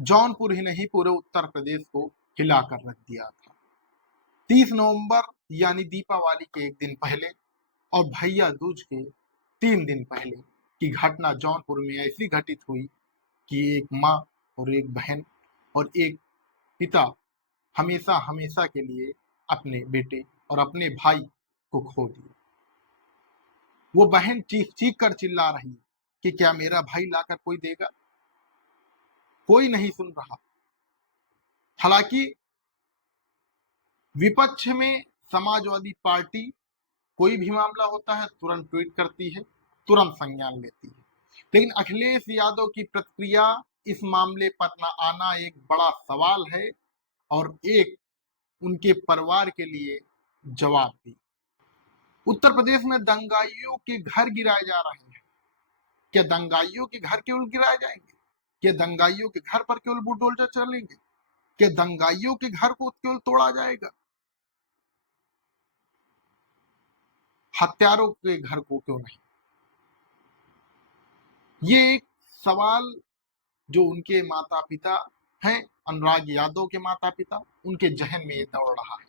जौनपुर ही नहीं पूरे उत्तर प्रदेश को हिलाकर रख दिया था। 30 नवंबर यानी दीपावली के एक दिन पहले और भैया दूज के 3 दिन पहले की घटना जौनपुर में ऐसी घटित हुई कि एक माँ और एक बहन और एक पिता हमेशा हमेशा के लिए अपने बेटे और अपने भाई को खो दिए। वो बहन चीख चीख कर चिल्ला रही कि क्या मेरा भाई लाकर कोई देगा। कोई नहीं सुन रहा। हालांकि विपक्ष में समाजवादी पार्टी कोई भी मामला होता है तुरंत ट्वीट करती है, तुरंत संज्ञान लेती है। लेकिन अखिलेश यादव की प्रतिक्रिया इस मामले पर न आना एक बड़ा सवाल है और एक उनके परिवार के लिए जवाब भी। उत्तर प्रदेश में दंगाइयों के घर गिराए जा रहे हैं। क्या दंगाइयों के घर केवल गिराए जाएंगे? क्या दंगाइयों के घर पर केवल बुलडोजर चलेंगे? क्या दंगाइयों के घर को केवल तोड़ा जाएगा? हत्यारों के घर को क्यों नहीं? ये एक सवाल जो उनके माता पिता हैं, अनुराग यादव के माता पिता, उनके जहन में ये दौड़ रहा है।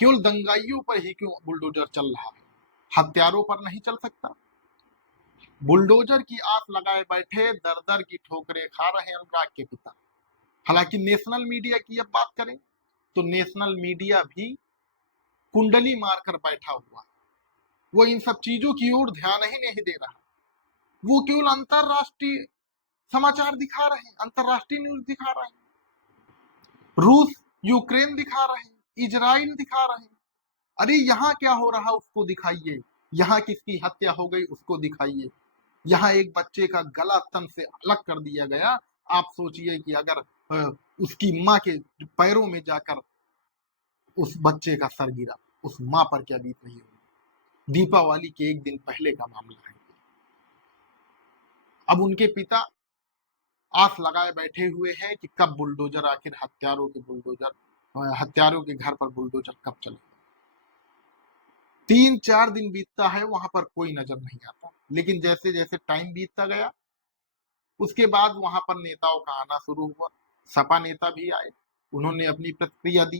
केवल दंगाइयों पर ही क्यों बुलडोजर चल रहा है? हत्यारों पर नहीं चल सकता? बुलडोजर की आस लगाए बैठे दर दर की ठोकरें खा रहे अनुराग के पिता। हालांकि नेशनल मीडिया की अब बात करें तो नेशनल मीडिया भी कुंडली मारकर बैठा हुआ है। वो इन सब चीजों की ओर ध्यान ही नहीं दे रहा। वो केवल अंतरराष्ट्रीय समाचार दिखा रहे हैं, अंतरराष्ट्रीय न्यूज दिखा रहे हैं, रूस यूक्रेन दिखा रहे हैं, इजराइल दिखा रहे हैं। अरे यहाँ क्या हो रहा उसको दिखाइए, यहाँ किसकी हत्या हो गई उसको दिखाइए, यहाँ एक बच्चे का गला तन से अलग कर दिया गया। आप सोचिए कि अगर उसकी माँ के पैरों में जाकर उस बच्चे का सर गिरा, उस माँ पर क्या बीत रही होगी। दीपावली के एक दिन पहले का मामला है। अब उनके पिता आस लगाए बैठे हुए हैं कि कब बुलडोजर, आखिर हत्यारों के घर पर बुलडोजर कब चलेगा। 3-4 दिन बीतता है, वहां पर कोई नजर नहीं आता। लेकिन जैसे जैसे टाइम बीतता गया उसके बाद वहां पर नेताओं का आना शुरू हुआ। सपा नेता भी आए, उन्होंने अपनी प्रतिक्रिया दी।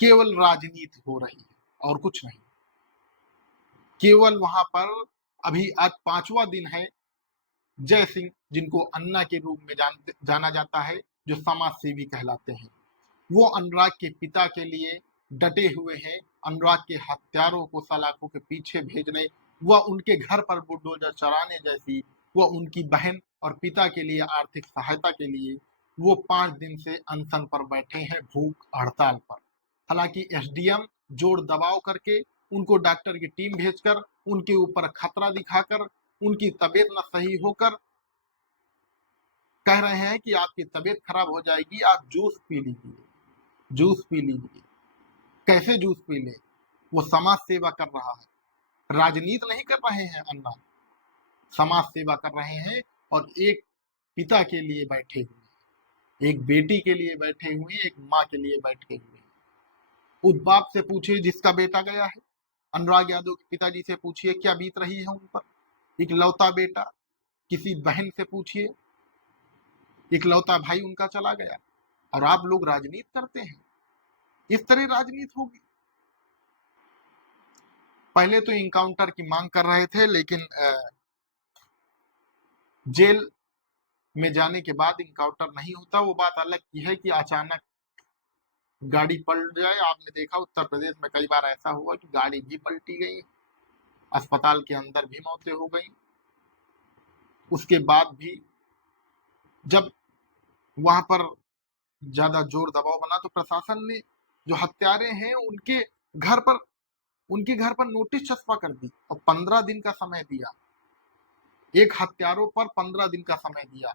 केवल राजनीति हो रही है और कुछ नहीं। केवल वहां पर अभी आज 5वां दिन है। जय सिंह, जिनको अन्ना के रूप में जाना जाता है, जो समाज सेवी कहलाते हैं, वो अनुराग के पिता के लिए डटे हुए हैं। अनुराग के हत्यारों को सलाखों के पीछे भेजने व उनके घर पर बुलडोजर चलाने जैसी, वो उनकी बहन और पिता के लिए आर्थिक सहायता के लिए वो 5 दिन से अनशन पर बैठे हैं, भूख हड़ताल पर। हालांकि एसडीएम जोर दबाव करके, उनको डॉक्टर की टीम भेजकर, उनके ऊपर खतरा दिखाकर, उनकी तबीयत न सही होकर कह रहे हैं कि आपकी तबीयत खराब हो जाएगी, आप जूस पी लीजिए, जूस पी लीजिए। कैसे जूस पी ले? वो समाज सेवा कर रहा है, राजनीति नहीं कर रहे हैं अन्ना, समाज सेवा कर रहे हैं। और एक पिता के लिए बैठे हुए, एक बेटी के लिए बैठे हुए, एक माँ के लिए बैठे हुए। उस बाप से पूछिए जिसका बेटा गया है, अनुराग यादव के पिताजी से पूछिए क्या बीत रही है उन पर। इकलौता बेटा, किसी बहन से पूछिए, इकलौता भाई उनका चला गया और आप लोग राजनीति करते हैं। इस तरह राजनीति होगी। पहले तो इनकाउंटर की मांग कर रहे थे, लेकिन जेल में जाने के बाद इनकाउंटर नहीं होता। वो बात अलग की है कि अचानक गाड़ी पलट जाए। आपने देखा उत्तर प्रदेश में कई बार ऐसा हुआ कि गाड़ी भी पलटी गई, अस्पताल के अंदर भी मौतें हो गई। उसके बाद भी जब वहां पर ज्यादा जोर दबाव बना तो प्रशासन ने जो हत्यारे हैं उनके घर पर नोटिस चस्पा कर दी और 15 दिन का समय दिया। एक हत्यारों पर 15 दिन का समय दिया।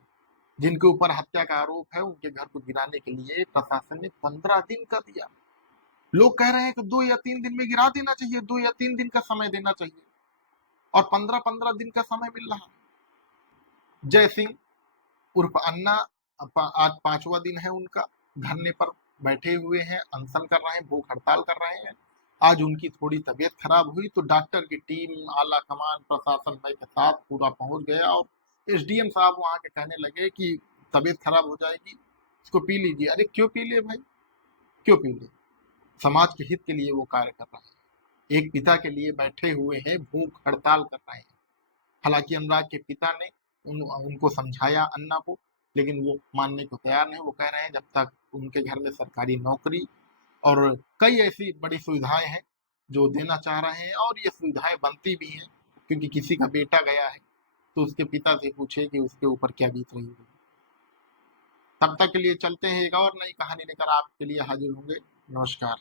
जिनके ऊपर हत्या का आरोप है उनके घर को गिराने के लिए प्रशासन ने 15 दिन का दिया। लोग कह रहे हैं कि 2 या 3 दिन में गिरा देना चाहिए, 2 या 3 दिन का समय देना चाहिए, और 15-15 दिन का समय मिल रहा है। जय सिंह उर्फ अन्ना, आज 5वां दिन है उनका, धरने पर बैठे हुए हैं, अनशन कर रहे हैं, भूख हड़ताल कर रहे हैं। आज उनकी थोड़ी तबीयत खराब हुई तो डॉक्टर की टीम, आला कमान, प्रशासन के साथ पूरा पहुंच गया और एसडीएम साहब वहां के कहने लगे कि तबीयत खराब हो जाएगी, इसको पी लीजिए। अरे क्यों पी लिए भाई, क्यों पी लिए? समाज के हित के लिए वो कार्य कर रहा है, एक पिता के लिए बैठे हुए हैं, भूख हड़ताल कर रहे हैं। हालांकि अनुराग के पिता ने उनको समझाया, अन्ना को, लेकिन वो मानने को तैयार नहीं। वो कह रहे हैं जब तक उनके घर में सरकारी नौकरी और कई ऐसी बड़ी सुविधाएं हैं जो देना चाह रहे हैं, और ये सुविधाएं बनती भी हैं, क्योंकि किसी का बेटा गया है तो उसके पिता से पूछे कि उसके ऊपर क्या बीत रही होगी। तब तक के लिए चलते हैं, एक और नई कहानी लेकर आपके लिए हाजिर होंगे। नमस्कार।